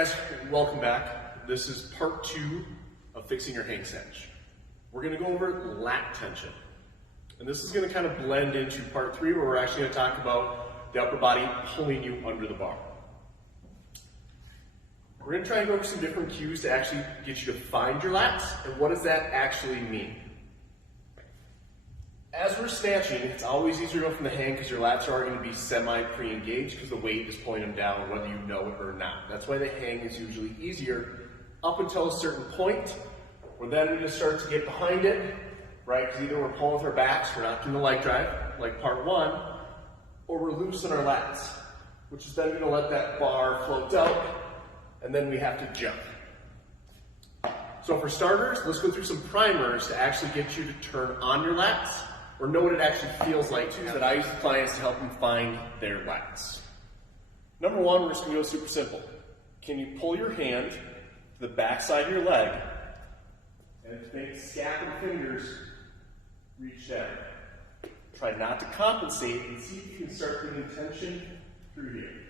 Guys, welcome back. This is part 2 of fixing your hang snatch. We're going to go over lat tension. And this is going to kind of blend into part 3 where we're actually going to talk about the upper body pulling you under the bar. We're going to try and go over some different cues to actually get you to find your lats and what does that actually mean. As we're snatching, it's always easier to go from the hang because your lats are going to be semi-pre-engaged because the weight is pulling them down whether you know it or not. That's why the hang is usually easier up until a certain point where then we just start to get behind it, right? Because either we're pulling with our backs, we're not doing the leg drive like part 1, or we're loose in our lats, which is then going to let that bar float out and then we have to jump. So for starters, let's go through some primers to actually get you to turn on your lats or know what it actually feels like to that I use with clients to help them find their lats. Number 1, we're just going to go super simple. Can you pull your hand to the back side of your leg and make scap and fingers reach down? Try not to compensate and see if you can start bringing tension through here.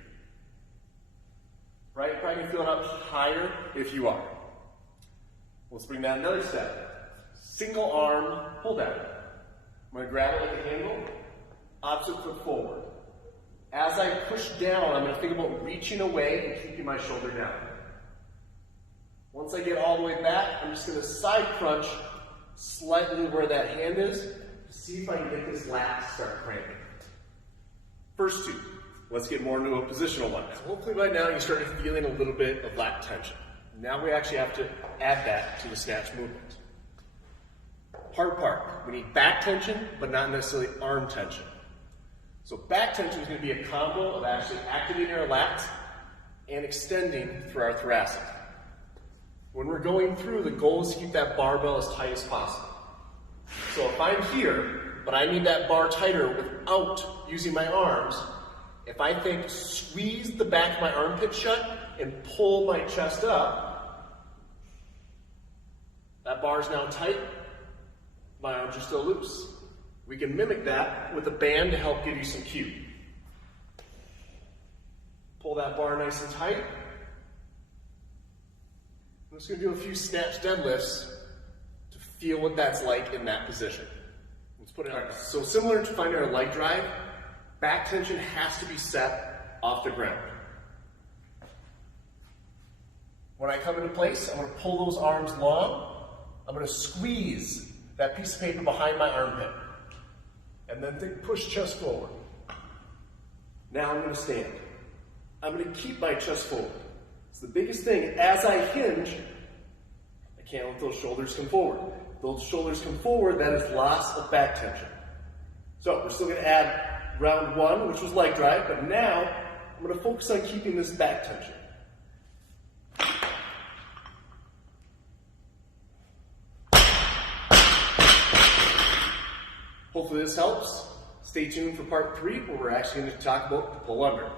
Right? You're probably going to feel it up higher if you are. Let's bring that another step. Single arm pull down. I'm going to grab it like a handle, opposite foot forward. As I push down, I'm going to think about reaching away and keeping my shoulder down. Once I get all the way back, I'm just going to side crunch slightly where that hand is to see if I can get this lat to start cramping. First 2. Let's get more into a positional one. So hopefully by now you started feeling a little bit of lat tension. Now we actually have to add that to the snatch movement. Hard part, we need back tension, but not necessarily arm tension. So back tension is going to be a combo of actually activating our lats and extending through our thoracic. When we're going through, the goal is to keep that barbell as tight as possible. So if I'm here, but I need that bar tighter without using my arms, if I think squeeze the back of my armpit shut and pull my chest up, that bar is now tight. My arms are still loose. We can mimic that with a band to help give you some cue. Pull that bar nice and tight. I'm just going to do a few snatch deadlifts to feel what that's like in that position. Let's put it on. So similar to finding our leg drive, back tension has to be set off the ground. When I come into place, I'm going to pull those arms long. I'm going to squeeze that piece of paper behind my armpit. And then push chest forward. Now I'm going to stand. I'm going to keep my chest forward. It's the biggest thing. As I hinge, I can't let those shoulders come forward. If those shoulders come forward, that is loss of back tension. So we're still going to add round 1, which was leg drive, but now I'm going to focus on keeping this back tension. Hopefully this helps. Stay tuned for part 3 where we're actually going to talk about the pull under.